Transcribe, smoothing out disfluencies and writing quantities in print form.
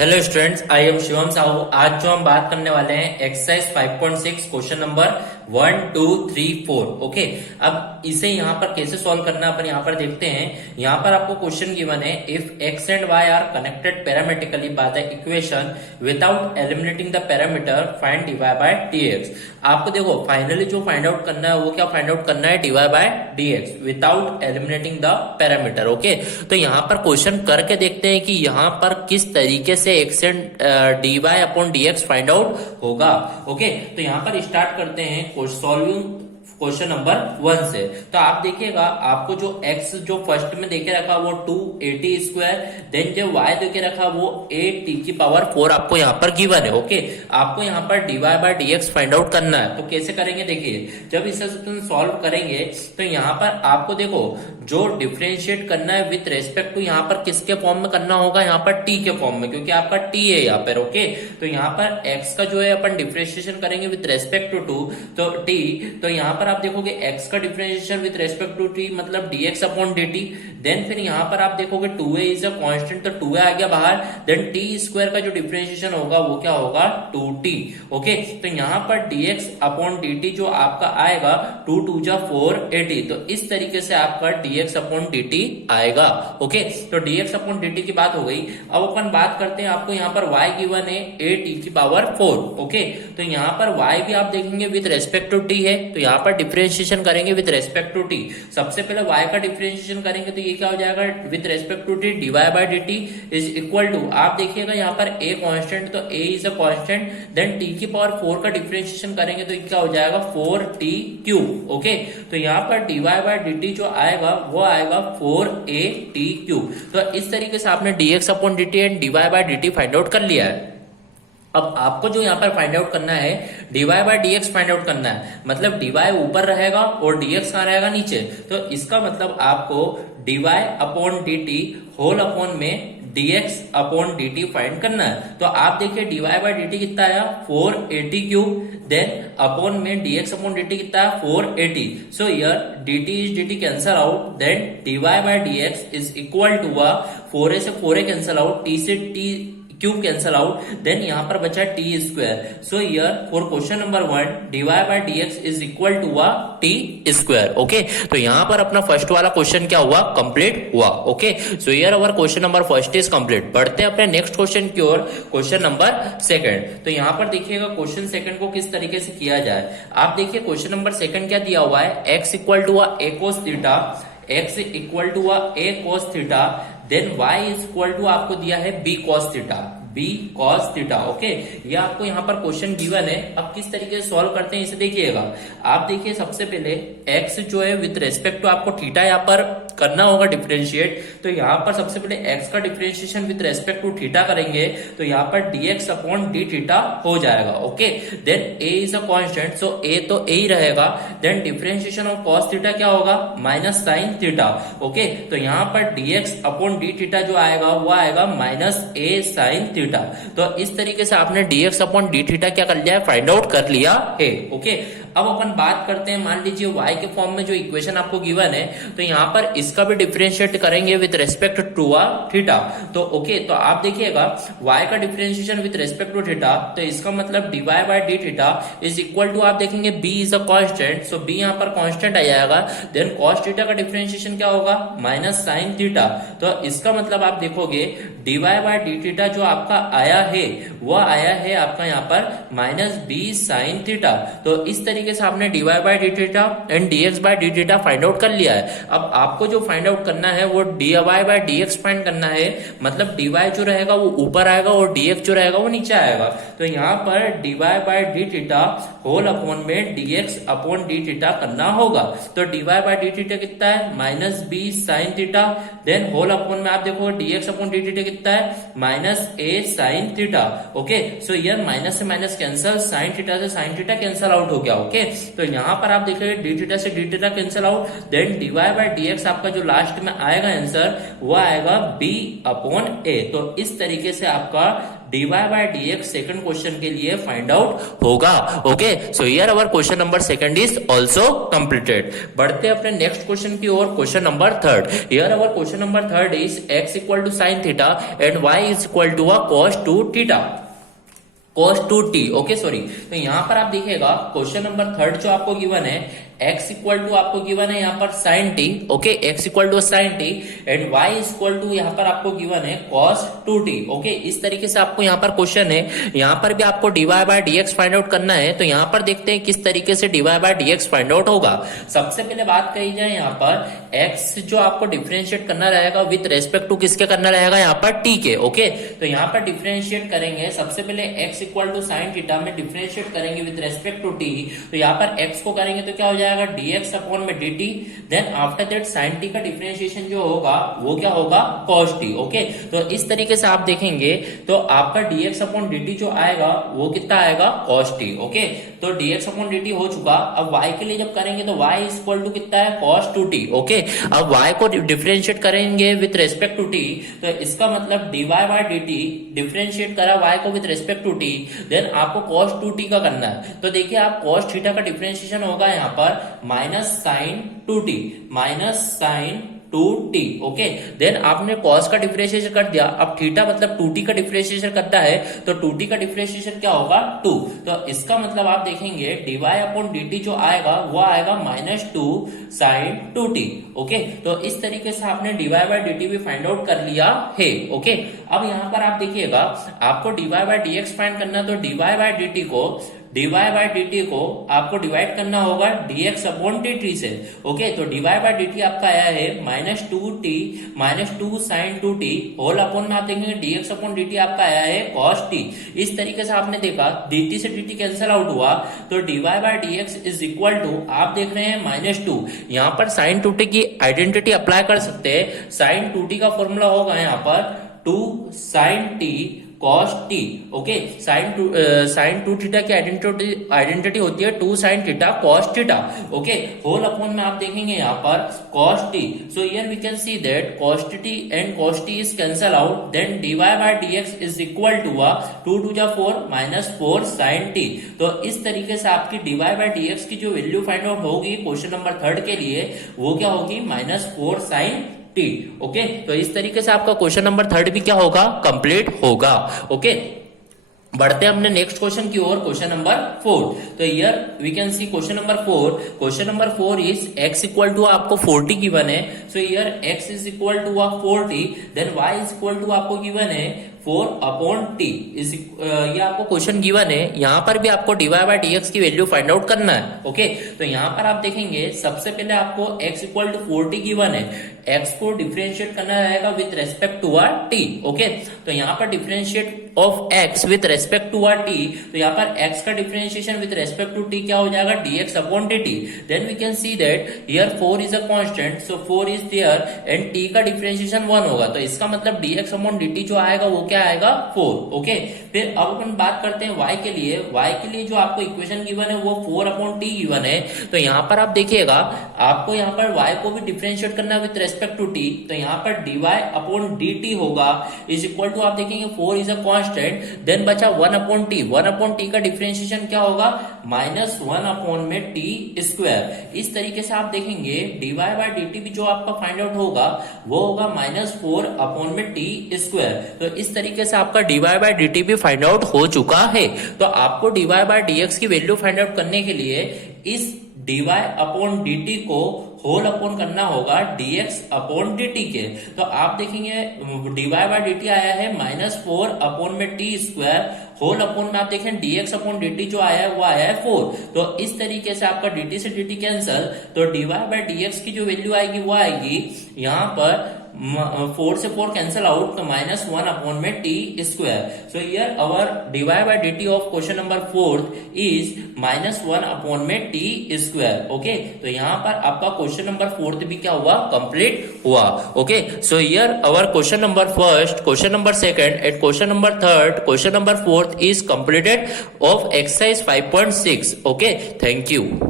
Hello students, I am Shivam Sahu. आज जो हम बात करने वाले हैं एक्सरसाइज 5.6 क्वेश्चन नंबर 1, 2, 3, 4। ओके, अब इसे यहाँ पर कैसे सॉल्व करना है अपन यहाँ पर देखते हैं। यहाँ पर आपको क्वेश्चन गिवन है, if X and Y are connected parametrically by the equation without eliminating the parameter find dy by dx। आपको देखो फाइनली जो फाइंड आउट करना है वो क्या फाइंड आउट करना है, dy by dx without eliminating the parameter. Okay, तो यहाँ पर क्वेश्चन करके देखते हैं कि यहाँ पर किस तरीके से x and dy upon dx find out होगा। ओके, तो यहाँ पर स्टार्ट करते हैं सॉल्विंग क्वेश्चन नंबर 1 से। तो आप देखिएगा, आपको जो x जो फर्स्ट में देके रखा वो 2at स्क्वायर, देन जो y देके रखा वो 8t⁴ आपको यहाँ पर गिवन है। ओके, आपको यहाँ पर dy by dx find out करना है। तो कैसे करेंगे देखिए, जब इसे सॉल्व करेंगे तो यहाँ पर आपको देखो जो डिफरेंशिएट करना है विथ रेस्पेक्ट टू यहाँ पर किसके फॉर्म में करना होगा, यहाँ पर t के फॉर्म में, क्योंकि आपका t है यहाँ पर। ओके, तो यहाँ पर x का जो है अपन डिफरेंशिएशन करेंगे विथ रेस्पेक्ट टू तो t, तो यहाँ पर आप देखोगे x का differentiation with respect to t मतलब dx अपॉन dt। देन फिर यहाँ पर आप देखोगे 2a इज अ कांस्टेंट, तो 2a आ गया बाहर। देन t स्क्वायर का जो डिफरेंशिएशन होगा वो क्या होगा, 2t। ओके, तो यहाँ पर dx अपॉन dt जो आपका आएगा 2 2 जा 4at। तो इस तरीके से आपका dx अपॉन dt आएगा। ओके, तो dx अपॉन dt की बात हो गई। अब अपन बात करते हैं, आपको यहाँ पर y गिवन है at⁴। ओके, तो यहाँ पर y भी आप देखेंगे विद रेस्पेक्ट टू t है, तो यहाँ पर डिफरेंशिएशन करेंगे विद रेस्पेक्ट टू t। सबसे पहले y का डिफरेंशिएशन करेंगे तो ये क्या हो जाएगा, with respect to t dy by dt is equal to, आप देखिएगा यहाँ पर a कांस्टेंट, तो a is a constant. Then t⁴ का डिफरेंशिएशन करेंगे तो ये क्या हो जाएगा 4t³। ओके, तो यहाँ पर dy बाय dt जो आएगा वो आएगा 4at³। तो इस तरीके से आपने dx upon dt and dy by dt find out कर लिया है। अब आपको जो यहाँ पर फाइंड आउट करना है, dy by dx find out करना है। मतलब dy ऊपर रहेगा और dx कहाँ रहेगा, नीचे। तो इसका मतलब आपको dy upon dt whole upon में dx अपॉन dt फाइंड करना है। तो आप देखिए dy बाय dt कितना आया, 4at³। देन अपॉन में dx अपॉन dt कितना है, 4at। So here dt is dt cancel out, then dy by dx is equal to 4a से 4a कैंसल आउट, t से t cube cancel out, then यहाँ पर बचा t square. So here for question number 1 dy by dx is equal to t square. Okay, तो यहाँ पर अपना first वाला क्वेश्चन क्या हुआ, कंप्लीट हुआ। Okay, so here our question number first is complete. बढ़ते हैं अपने नेक्स्ट क्वेश्चन की ओर, क्वेश्चन नंबर सेकंड। तो यहाँ पर देखिएगा क्वेश्चन सेकंड को किस तरीके से किया जाए। आप देखिए क्वेश्चन नंबर सेकंड क्या दिया हुआ है, x equal to a cos theta, x equal to a cos theta, then y is equal to आपको दिया है b cos theta, b cos theta. Okay, ये आपको यहाँ पर क्वेश्चन गिवन है। अब किस तरीके से सॉल्व करते हैं इसे देखिएगा। आप देखिए सबसे पहले x जो है विद रेस्पेक्ट टू आपको थीटा यहाँ पर करना होगा डिफरेंशिएट। तो यहाँ पर सबसे पहले x का differentiation with respect to theta करेंगे तो यहाँ पर dx अपॉन d थीटा हो जाएगा। Okay, then a is a constant, so a तो a ही रहेगा। Then differentiation of cos theta क्या होगा, माइनस साइन थीटा। ओके, तो यहाँ पर dx अपॉन d थीटा जो आएगा वो आएगा माइनस a साइन थीटा। तो इस तरीके से आपने dx अपॉन d थीटा क्या कर लिया है, फाइंड आउट कर लिया है। ओके, अब अपन बात करते हैं, मान लीजिए y के फॉर्म में जो इक्वेशन आपको गिवन है, तो यहाँ पर इसका भी डिफरेंशिएट करेंगे विद रेस्पेक्ट टू थीटा। तो ओके, तो आप देखिएगा y का differentiation with respect to theta, तो इसका मतलब dy by d theta is equal to, आप देखेंगे b is a constant, so b यहाँ पर कांस्टेंट आ जाएगा। देन cos थीटा का डिफरेंशिएशन क्या होगा, माइनस साइन थीटा। तो इसका मतलब आप देखोगे dy बाय d थीटा जो आपका आया है वो आया है आपका यहाँ पर माइनस b साइन थीटा। तो इस तरीके से आपने dy by D theta and dx by D theta find out कर लिया है। अब आपको जो फाइंड आउट करना है वो dy बाय dx फाइंड करना है। मतलब dy जो रहेगा वो ऊपर आएगा और dx जो रहेगा वो नीचे आएगा। तो यहाँ पर dy by D theta whole upon में dx अपॉन डी थीटा करना होगा। तो dy बाय डी थीटा कितना है, minus b sine theta. Then whole upon में आप देखो dx अपॉन डी थीटा कितना है, minus a sine theta. Okay, so यार माइनस से माइनस कैंसल, साइन थीटा से साइन थीटा कैंसल आउट हो गया। ओके, तो यहाँ पर आप देखेंगे डी थीटा से D theta cancel out. Then dy by dx आपका जो लास्ट में आएगा आंसर वो आएगा b अपॉन a। तो इस तरीके से आपका dy by dx second question के लिए फाइंड आउट होगा। Okay, so here our question number second is also completed. बढ़ते हैं अपने नेक्स्ट क्वेश्चन की ओर, question number third. Here our question number third is x equal to sine theta and y is equal to cos 2 theta, cos 2t, okay sorry. तो यहाँ पर आप देखिएगा क्वेश्चन नंबर थर्ड जो आपको गिवन है, x इक्वल टू आपको given है यहाँ पर sin t, okay, x equal to sin t and y equal to यहाँ पर आपको गिवन है cos 2t, ओके। इस तरीके से आपको यहाँ पर क्वेश्चन है, यहाँ पर भी आपको dy by dx find out करना है। तो यहाँ पर देखते हैं किस तरीके से dy by dx find out होगा। सबसे पहले बात कही जाए यहाँ पर x जो आपको डिफरेंशिएट करना रहेगा विथ रेस्पेक्ट टू किसके करना रहेगा, यहाँ पर t के, ओके। तो यहाँ पर डिफरेंशिएट करेंगे, सबसे पहले x equal to sine theta में डिफरेंशिएट करेंगे विथ रेस्पेक्ट टू t। तो यहाँ पर x को करेंगे तो क्या हो जाएगा dx अपॉन में dt, then after that sin t का डिफरेंशिएशन जो होगा वो क्या होगा cos t, ओके। तो इस तरीके से आप देखेंगे तो आपका dx अपॉन dt जो आएगा वो कितना आएगा cos t, ओके। तो dx अपॉन dt हो चुका। अब y के लिए जब करेंगे तो y इक्वल टू कितना है cos 2t, ओके। अब y को डिफरेंशिएट करेंगे विथ रेस्पेक्ट टू t, तो इसका मतलब dy बाय dt डिफरेंशिएट करा y को with respect to t, then आपको cos 2t का करना है। तो देखिए आप cos थीटा का डिफरेंशिएशन होगा यहाँ पर minus sine 2t, minus sine 2t, okay. Then आपने cos का डिफरेंशिएशन कर दिया, अब थीटा मतलब 2t का डिफरेंशिएशन करता है तो 2t का डिफरेंशिएशन क्या होगा 2। तो इसका मतलब आप देखेंगे dy अपॉन dt जो आएगा वो आएगा माइनस 2 साइन 2t, ओके। तो इस तरीके से आपने dy बाय dt भी फाइंड आउट कर लिया है, ओके। अब यहाँ पर आप देखिएगा आपको dy बाय dx फाइंड करना, तो dy by dy by dt को आपको डिवाइड करना होगा dx अपॉन dt से, ओके। तो dy बाय dt आपका आया है minus 2t minus 2 sine 2t whole upon में आप देखेंगे dx अपॉन dt आपका आया है cos t। इस तरीके से आपने देखा dt से dt कैंसिल आउट हुआ, तो dy by dx is equal to आप देख रहे हैं माइनस 2। यहाँ पर साइन 2t की आइडेंटिटी अप्लाई कर सकते हैं। साइन 2t का फॉर्मूला होगा यहाँ पर 2 sine t cos t, okay. Sine 2 theta की आइडेंटिटी होती है 2 sine theta cos theta, okay. Whole upon में आप देखेंगे यहाँ पर cos t। So here we can see that cos t and cos t is cancel out, then dy by dx is equal to 2 to 4 minus 4 sine t। तो इस तरीके से आपकी dy बाय dx की जो वैल्यू फाइंड आउट होगी question number third के लिए वो क्या होगी माइनस 4 साइन t, ओके। तो इस तरीके से आपका क्वेश्चन नंबर थर्ड भी क्या होगा कंप्लीट होगा, ओके। बढ़ते हैं अपने नेक्स्ट क्वेश्चन की ओर, क्वेश्चन नंबर 4। तो here we can see question number 4। Question number 4 is x equal to आपको 40 गिवन है। So here x is equal to 40, then y is equal to आपको गिवन है 4 अपॉन t। ये आपको question given है, यहाँ पर भी आपको dy बाय dx की वैल्यू फाइंड आउट करना है, ओके। तो यहाँ पर आप देखेंगे सबसे पहले आपको x इक्वल टू 40 गिवन है, x को डिफरेंशिएट करना रहेगा with respect to t, okay. तो यहाँ पर differentiate of x with respect to t, तो यहाँ पर x का differentiation with respect to t क्या हो जाएगा dx upon dt। Then we can see that here 4 is a constant, so 4 is there and t का डिफरेंशिएशन 1 होगा, तो इसका मतलब dx अपॉन dt जो आएगा वो क्या आएगा 4, ओके। फिर अब अपन बात करते हैं y के लिए। y के लिए जो आपको इक्वेशन गिवन है वो 4 अपॉन t गिवन है। तो यहाँ पर आप देखिएगा आपको यहाँ पर y को भी डिफरेंशिएट करना है विथ रेस्पेक्ट टू t, तो यहाँ पर dy अपॉन dt होगा इज इक्वल टू आप देखेंगे 4 इज अ कांस्टेंट, देन बचा 1 अपॉन t। 1 अपॉन t का डिफरेंशिएशन क्या होगा माइनस 1 अपॉन में t स्क्वायर। इस तरीके से आप देखेंगे dy बाय dt भी जो आपका फाइंड आउट होगा वो होगा माइनस 4 अपॉन में t स्क्वायर। तो इस तरीके से आपका dy बाय dt भी फाइंड आउट हो चुका है। तो आपको dy बाय dx की वैल्यू फाइंड आउट करने के लिए इस dy अपॉन dt को होल अपॉन करना होगा dx अपॉन dt के। तो आप देखेंगे dy बाय dt आया है माइनस 4 अपॉन में t स्क्वायर, होल अपॉन में आप देखें dx अपॉन dt जो आया है वो आया है 4। तो इस तरीके से आपका dt से dt कैंसल, तो dy बाय dx की जो वैल्यू आएगी वो आएगी यहाँ पर 4 से 4 कैंसल आउट, तो माइनस 1 अपॉन में t square. So here our dy by dt of question number 4 is minus 1 upon में t स्क्वायर, ओके। तो यहाँ पर आपका क्वेश्चन नंबर 4 भी क्या हुआ कंप्लीट हुआ, okay. So here our question number first, question number second and question number third, question number 4 is completed of exercise 5.6, okay. Thank you.